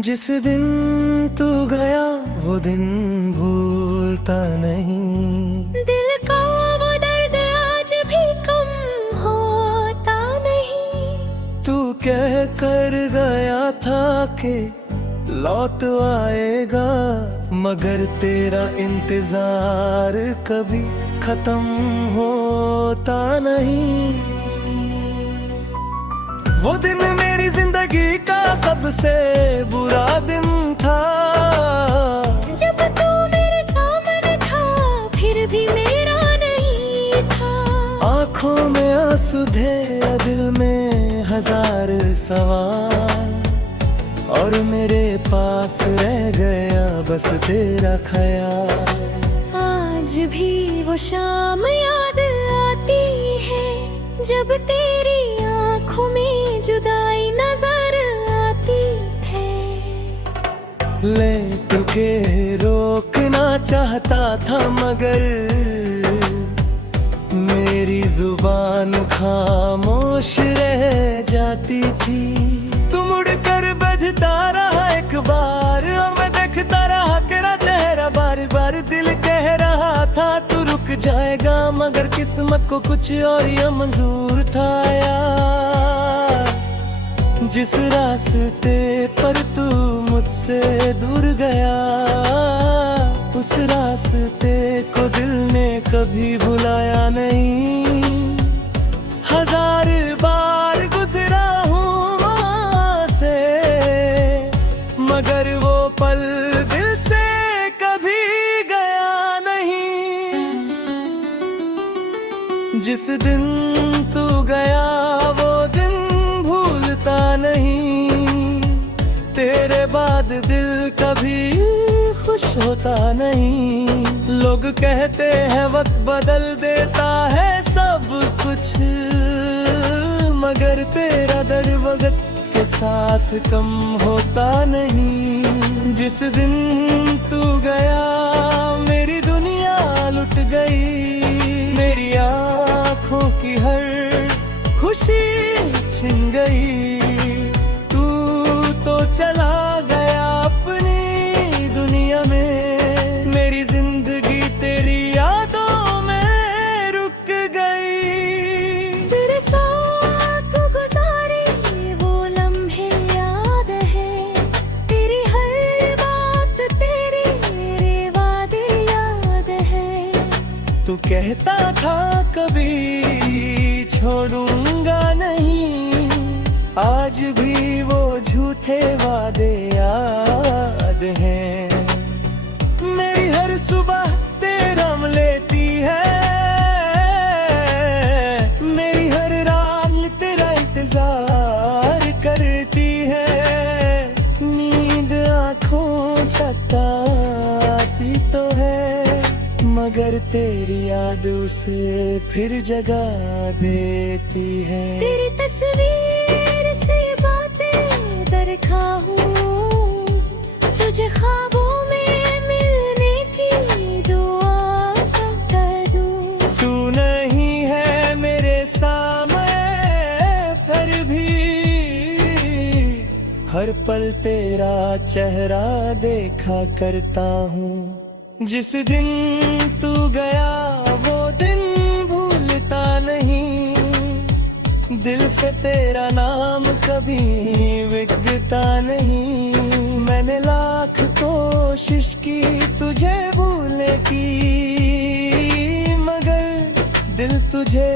जिस दिन तू गया वो दिन भूलता नहीं। दिल का वो दर्द आज भी कम होता नहीं। तू कह कर गया था कि लौट आएगा, मगर तेरा इंतजार कभी खत्म होता नहीं। वो दिन मेरी जिंदगी का सबसे बुरा दिन था, जब तू मेरे सामने था फिर भी मेरा नहीं था। आंखों में आंसू थे, दिल में हजार सवाल, और मेरे पास रह गया बस तेरा ख्याल। आज भी वो शाम याद आती है, जब तेरी आँखों में जुदाई नजर आती है। ले तुके रोकना चाहता था, मगर मेरी जुबान खामोश रह जाती थी। तू मुड़कर बजता रहा एक बार, और मैं देखता रहा तेरा चेहरा बार बार। दिल कह रहा था तू रुक जाएगा, मगर किस्मत को कुछ और ये मंजूर था यार। जिस रास्ते पर तू मुझसे दूर गया, उस रास्ते को दिल ने कभी भुलाया नहीं। हजार बार गुजरा हूँ वहाँ से, मगर वो पल दिल से कभी गया नहीं। जिस दिन तू गया वो दिन भूलता नहीं। तेरे बाद दिल कभी खुश होता नहीं। लोग कहते हैं वक्त बदल देता है सब कुछ, मगर तेरा दर्द वक्त के साथ कम होता नहीं। जिस दिन तू गया मेरी दुनिया लुट गई, मेरी आँखों की हर खुशी छिन गई। तू तो चला गया अपनी दुनिया में, मेरी जिंदगी तेरी यादों में रुक गई। तेरे साथ गुजारे वो लम्हे याद है, तेरी हर बात तेरे वादे याद है। तू कहता था कभी छोड़ूंगा नहीं, आज भी वो झूठे वादे याद हैं। मेरी हर सुबह तेरा लेती है, मेरी हर रात तेरा इंतजार करती है। नींद आँखों तक आती तो है, मगर तेरी याद उसे फिर जगा देती है। तेरी तस्वीर से बातें दरखा हूँ, तुझे ख्वाबों में मिलने की दुआ करूँ। तू नहीं है मेरे सामने फिर भी, हर पल तेरा चेहरा देखा करता हूँ। जिस दिन तू गया वो दिन भूलता नहीं। दिल से तेरा नाम कभी बिगड़ता नहीं। मैंने लाख कोशिश की तुझे भूलने की, मगर दिल तुझे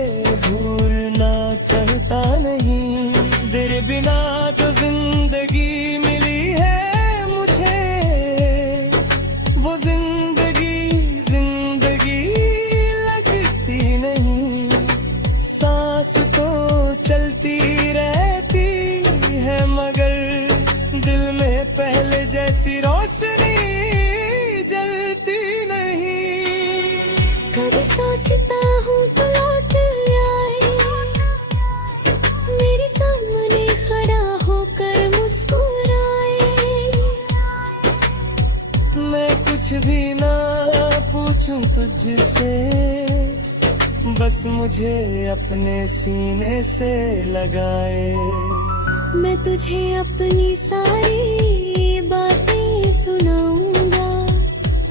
भूलना चाहता नहीं। तेरे बिना जो जिंदगी मिली है मुझे, वो जिंदगी लगती नहीं। सांस तो चलती रहती है, मगर दिल में पहले जैसी रोशनी जलती नहीं। कभी सोचता हूँ तो लौट आए, मेरे सामने खड़ा होकर मुस्कुराए। मैं कुछ भी ना पूछूं तुझसे, बस मुझे अपने सीने से लगाए। मैं तुझे अपनी सारी सुनाऊंगा,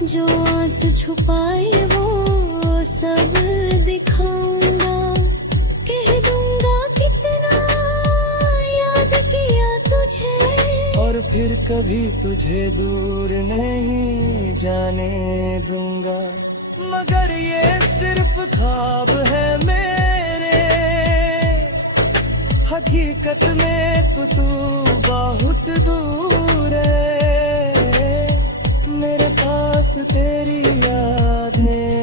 जो आंसू छुपाए वो सब दिखाऊंगा। कह दूंगा कितना याद किया तुझे, और फिर कभी तुझे दूर नहीं जाने दूंगा। मगर ये सिर्फ ख्वाब है मेरे, हकीकत में तू बहुत दूर है। मेरे पास तेरी यादें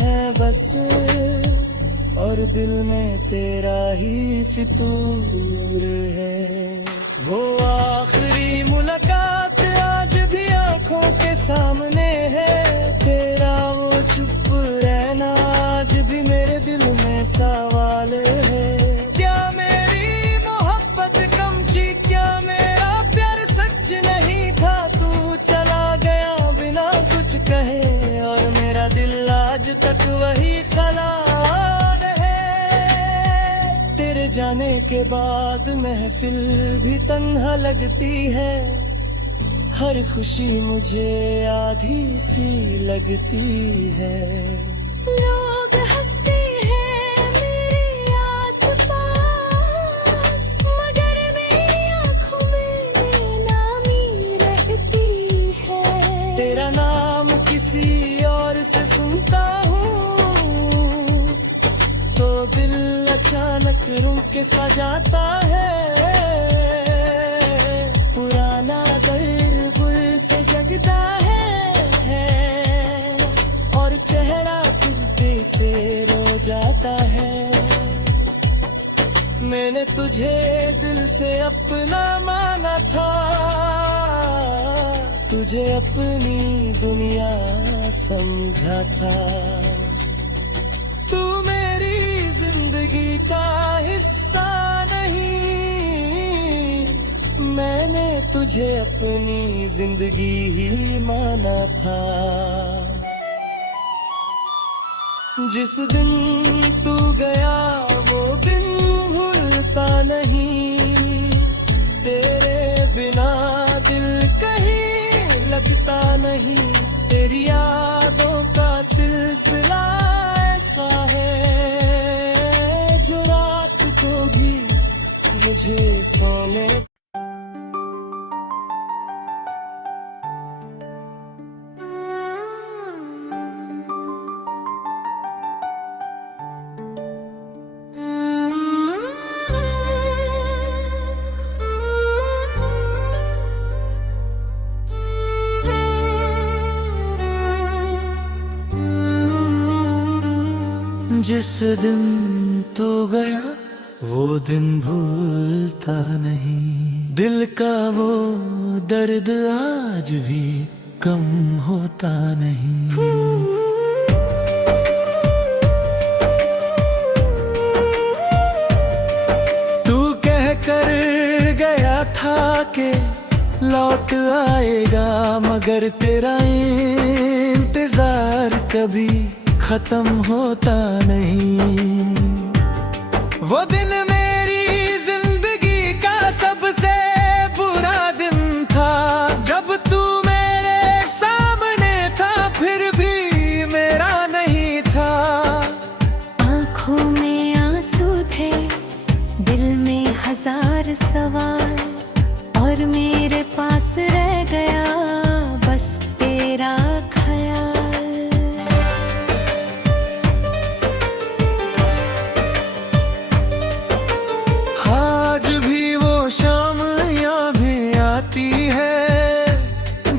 हैं बस, और दिल में तेरा ही फितूर है। वो आखिरी मुलाकात आज भी आंखों के सामने है, तेरा वो चुप रहना आज भी मेरे दिल में सवाल है। क्या मेरी मोहब्बत कम थी, क्या मेरा प्यार सच नहीं था? तू चला गया बिना कुछ कहे, और मेरा दिल आज तक वही खलाल है। तेरे जाने के बाद महफिल भी तन्हा लगती है, हर खुशी मुझे आधी सी लगती है। लोग हंसते हैं मेरे आस-पास, मगर मेरी आंखों में बेनामी रहती है। तेरा नाम किसी और से सुनता हूँ तो दिल अचानक रुक के सा जाता है। पुराना दर्द गुल से जगता है, और चेहरा कुर्ते से रो जाता है। मैंने तुझे दिल से अपना माना था, तुझे अपनी दुनिया समझा था। तू मेरी जिंदगी का हिस्सा नहीं, मैंने तुझे अपनी जिंदगी ही माना था। जिस दिन तू गया वो दिन भूलता नहीं, तेरे बिना दिल कहीं लगता नहीं। तेरी यादों का सिलसिला ऐसा है, जो रात को भी मुझे सोने जिस दिन तू गया वो दिन भूलता नहीं। दिल का वो दर्द आज भी कम होता नहीं। तू कह कर गया था कि लौट आएगा, मगर तेरा इंतजार कभी खत्म होता नहीं। वो दिन मेरी जिंदगी का सबसे बुरा दिन था, जब तू मेरे सामने था फिर भी मेरा नहीं था। आँखों में आंसू थे, दिल में हजार सवाल, और मेरे पास रह गया बस तेरा ख्याल। आज भी वो शाम याद भी आती है,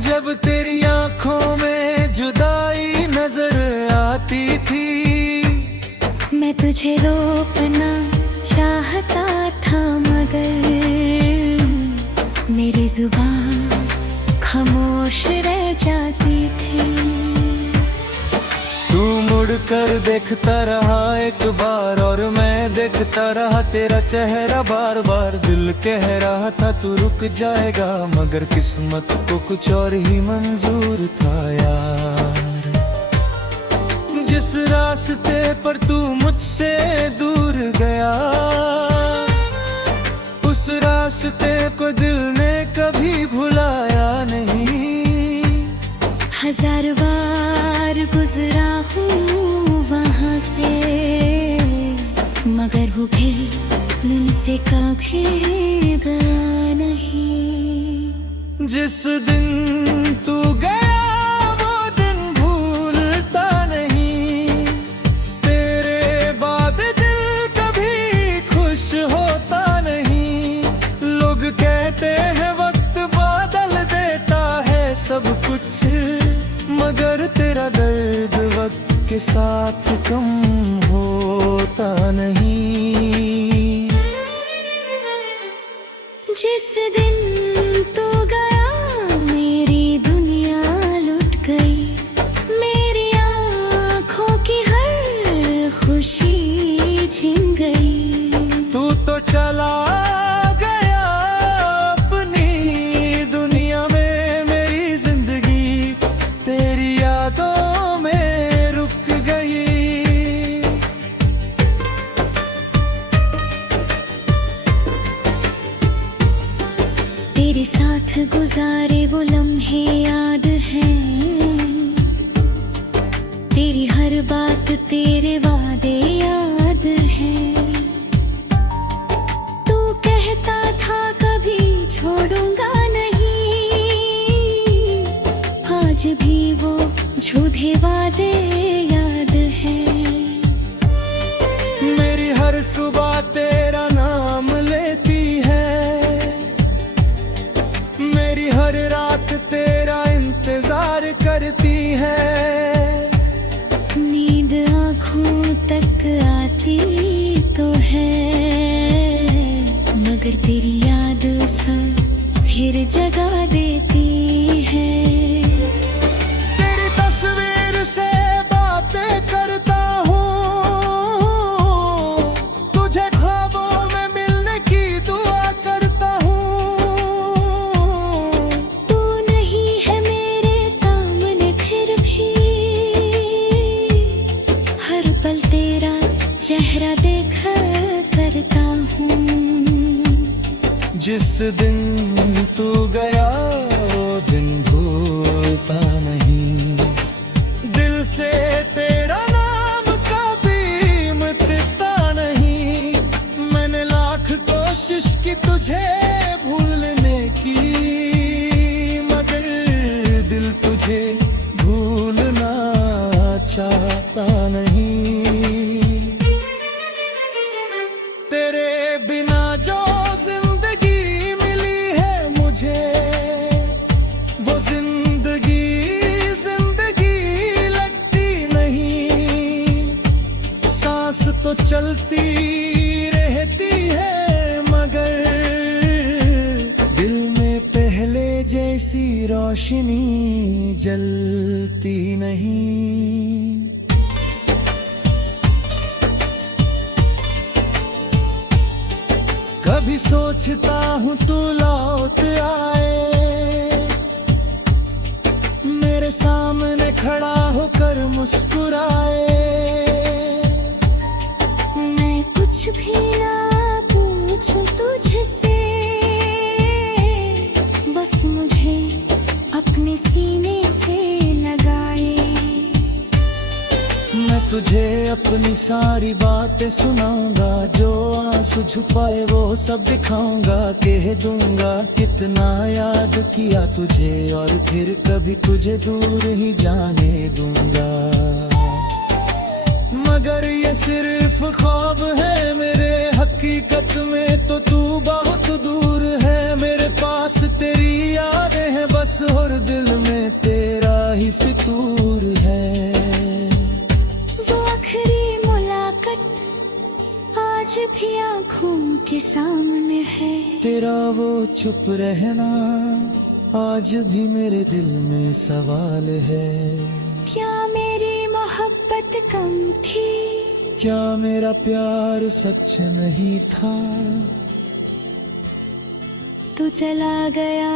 जब तेरी आंखों में जुदाई नजर आती थी। मैं तुझे रोकना चाहता था, मगर मेरी जुबान खामोश रह जाती थी। तू मुड़कर देखता रहा एक बार, और मैं देखता रहा तेरा चेहरा बार बार। दिल कह रहा था तू रुक जाएगा, मगर किस्मत को कुछ और ही मंजूर था यार। जिस रास्ते पर तू मुझसे दूर गया, उस रास्ते को दिल ने कभी भुलाया नहीं। 1000 बार गुजरा हूँ वहाँ से, मगर वो भी मुझसे कभी गया नहीं। जिस दिन तू गया वो दिन भूलता नहीं, तेरे बाद दिल कभी खुश होता नहीं। लोग कहते हैं वक्त बदल देता है सब कुछ, मगर तेरा दर्द वक्त के साथ कम होता नहीं। जिस दिन तू गया मेरी दुनिया लुट गई, मेरी आँखों की हर खुशी छिन गई। तू तो चला गया अपनी दुनिया में, मेरी जिंदगी तेरी यादों में रुक गई। तेरे साथ गुजारे वो लम्हे याद हैं, तेरी हर बात तेरे वादे याद हैं। तू कहता था कभी छोड़ूंगा नहीं, आज भी वो झूठे वादे याद हैं। मेरी हर सुबह तेरा नाम लेती है, मेरी हर रात तेरा इंतजार करती है। नींद आँखों तक आती तो है, मगर तेरी याद सब फिर जगा देती है। तेरी तस्वीर से बातें करता हूँ, तुझे ख्वाबों में मिलने की दुआ करता हूँ। तू नहीं है मेरे सामने फिर भी, हर पल तेरा चेहरा देखा करता हूँ। जिस दिन तू गया वो दिन भूलता नहीं, दिल से तेरा नाम कभी मिटता नहीं। मैंने लाख कोशिश की तुझे भूलने की, मगर दिल तुझे भूलना चाहता नहीं। तेरे बिना जो जिंदगी मिली है मुझे, वो जिंदगी जिंदगी लगती नहीं। सांस तो चलती रहती है, मगर दिल में पहले जैसी रोशनी जलती नहीं। कभी सोचता हूँ तू लौट आए, मेरे सामने खड़ा होकर मुस्कुराए। मैं कुछ भी ना पूछूं तुझसे, बस मुझे अपने सीने से लगाए। मैं तुझे अपनी सारी बातें सुनाऊंगा, जो आंसू छुपाए वो सब दिखाऊंगा। कह दूंगा कितना याद किया तुझे, और फिर कभी तुझे दूर ही जाने दूंगा। मगर ये सिर्फ ख्वाब है मेरे, हकीकत में तो तू बहुत दूर है। मेरे पास तेरी यादें हैं बस, और दिल में तेरा ही फितूर है। वो आखिरी मुलाकात आज भी आँखों के सामने है। तेरा वो चुप रहना आज भी मेरे दिल में सवाल है। क्या मेरी मोहब्बत कम थी? क्या मेरा प्यार सच नहीं था? तू चला गया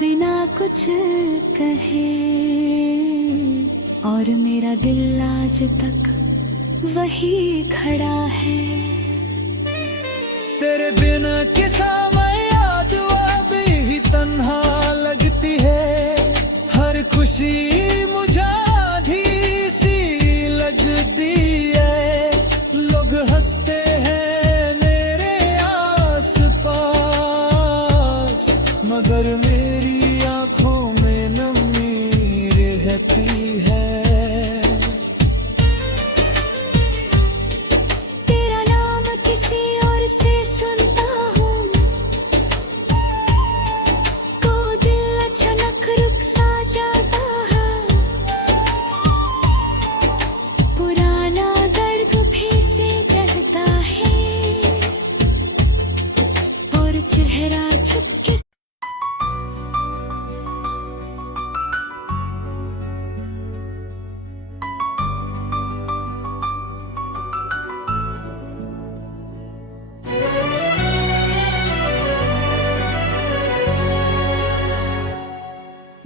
बिना कुछ कहे, और मेरा दिल आज तक वही खड़ा है। तेरे बिना किसा मैं याद अभी ही तन्हा लगती है। हर खुशी मगर मेरी आंखों में नमी रहती है। तेरा नाम किसी और से सुनता हूँ, को दिल अचानक रुक सा जाता है। पुराना दर्द भी से जलता है और चेहरा छुपके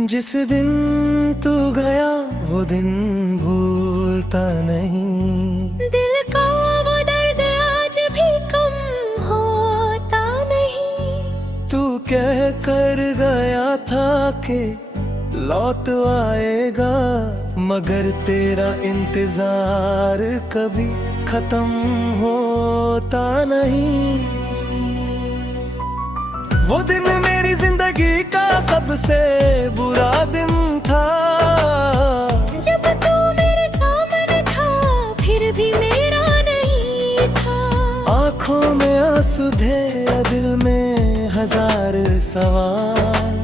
जिस दिन तू गया वो दिन भूलता नहीं। दिल का वो दर्द आज भी कम होता नहीं। तू कह कर गया था कि लौट आएगा, मगर तेरा इंतजार कभी खत्म होता नहीं। वो दिन मेरी जिंदगी का सबसे बुरा दिन था, जब तू मेरे सामने था फिर भी मेरा नहीं था। आंखों में आंसू थे, दिल में हजार सवाल,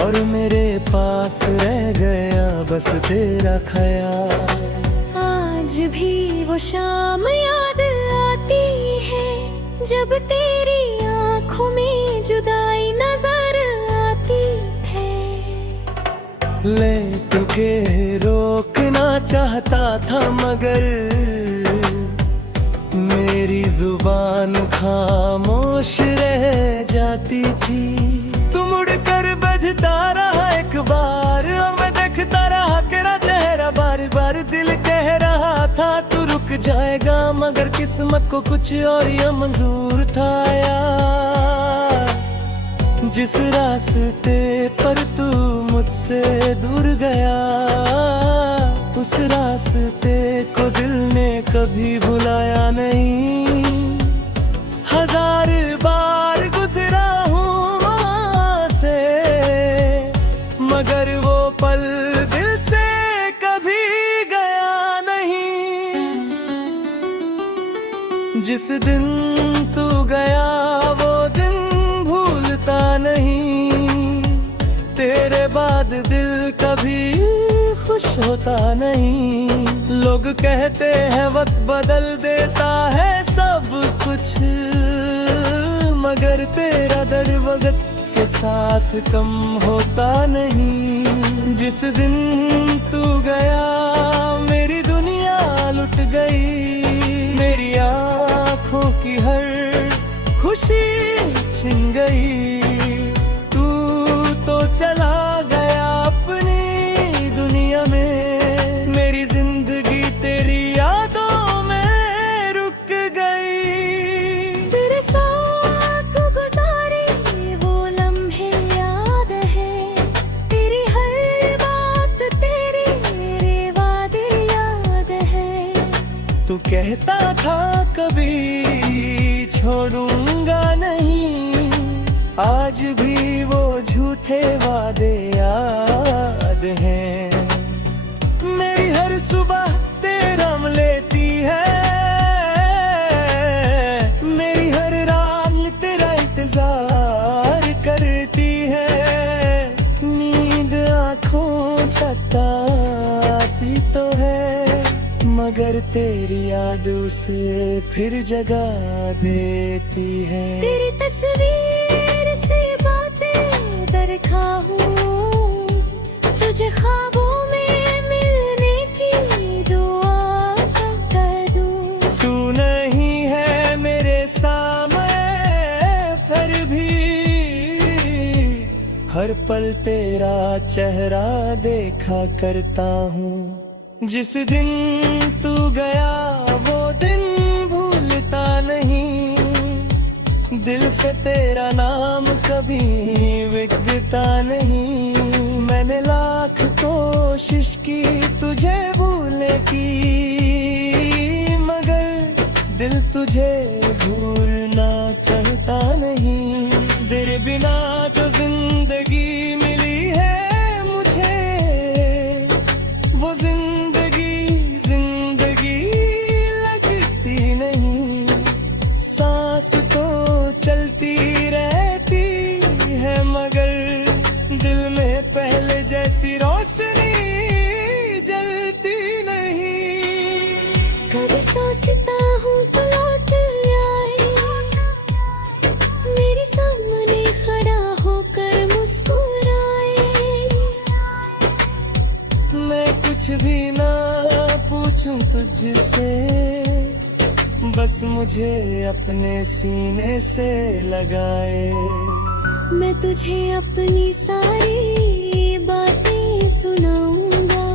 और मेरे पास रह गया बस तेरा ख्याल। आज भी वो शाम याद आती है, जब तेरी आँखों में जुदाई नजर आती है। ले तुके रोकना चाहता था, मगर मेरी जुबान खामोश रह जाती थी। तू मुड़ कर बजता रहा एक बार, और मैं देखता रहा तेरा चेहरा बार बार। दिल कह रहा था तू रुक जाएगा, मगर किस्मत को कुछ और ये मंजूर था यार। जिस रास्ते पर तू मुझसे दूर गया, उस रास्ते को दिल ने कभी भुलाया नहीं। हजार बार गुजरा हूँ वहाँ से, मगर वो पल दिल से कभी गया नहीं। जिस दिन तू गया वो दिन भूलता नहीं। तेरे बाद दिल कभी खुश होता नहीं। लोग कहते हैं वक्त बदल देता है सब कुछ, मगर तेरा दर्द वक्त के साथ कम होता नहीं। जिस दिन तू गया मेरी दुनिया लुट गई, मेरी आँखों की हर खुशी छिन गई। तू तो चला गया अपनी दुनिया में, मेरी जिंदगी तेरी यादों में रुक गई। तेरे साथ गुजारे वो लम्हे याद है, तेरी हर बात तेरे वादे याद है। तू कहता था कभी छोड़ूंगा नहीं, आज भी वो झूठे वादे याद हैं। मेरी हर सुबह तेरा लेती है, मेरी हर रात तेरा इंतजार करती है। नींद आँखों तक आती तो है, मगर तेरी याद उसे फिर जगा देती है। तेरी तस्वीर से बातें दरखा हूँ, तुझे ख्वाबों में मिलने की दुआ कर दूँ। तू नहीं है मेरे सामने फिर भी, हर पल तेरा चेहरा देखा करता हूँ। जिस दिन तू गया वो दिन भूलता नहीं। दिल से तेरा नाम कभी बिगड़ता नहीं। मैंने लाख कोशिश की तुझे भूलने की, मगर दिल तुझे भूलना चाहता नहीं। तेरे बिना तो भी ना पूछूं तुझसे, बस मुझे अपने सीने से लगाए। मैं तुझे अपनी सारी बातें सुनाऊंगा,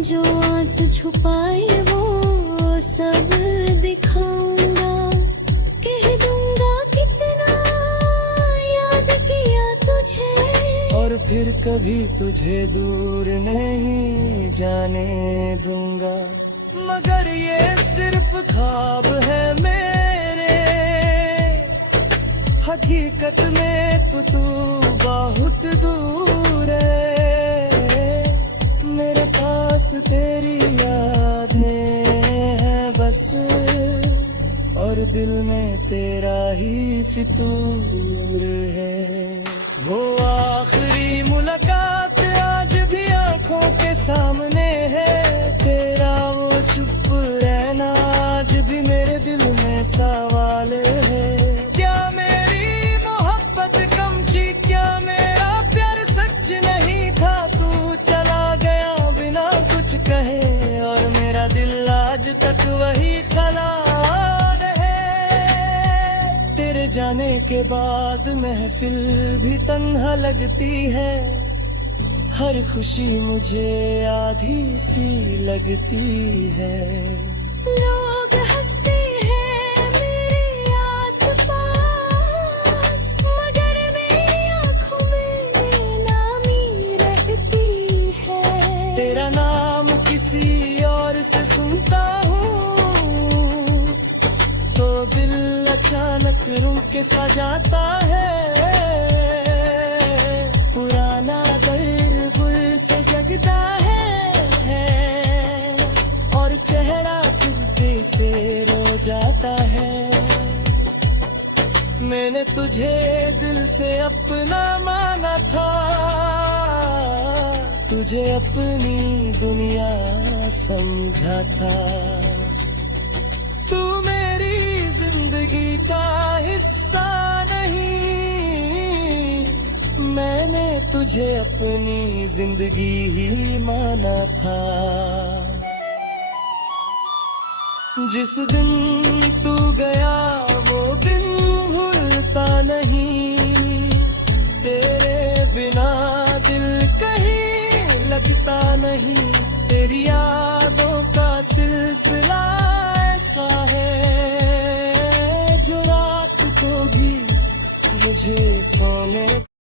जो आंसू छुपाए वो सब दिखाऊंगा। कह दूंगा कितना याद किया तुझे, और फिर कभी तुझे दूर नहीं जाने दूंगा। मगर ये सिर्फ ख्वाब है मेरे, हकीकत में तू बहुत दूर है। मेरे पास तेरी यादें हैं बस, और दिल में तेरा ही फितूर है। वो आखिरी मुलाकात आज भी आंखों के सामने है, तेरा वो चुप रहना आज भी मेरे दिल में सवाल है। क्या मेरी मोहब्बत कम थी, क्या मेरा प्यार सच नहीं था? तू चला गया बिना कुछ कहे, और मेरा दिल आज तक वही ख्याल है। तेरे जाने के बाद महफिल भी तन्हा लगती है, हर खुशी मुझे आधी सी लगती है। लोग हंसते हैं मेरे आस-पास, मगर मेरी आंखों में नामी रहती है। तेरा नाम किसी और से सुनता हूँ तो दिल अचानक रूह के सा जाता है। पुराना दर्द गुल से जगता है, और चेहरा टूटे से रो जाता है। मैंने तुझे दिल से अपना माना था, तुझे अपनी दुनिया समझा था। तू मेरी जिंदगी का हिस्सा नहीं, मैंने तुझे अपनी जिंदगी ही माना था। जिस दिन तू गया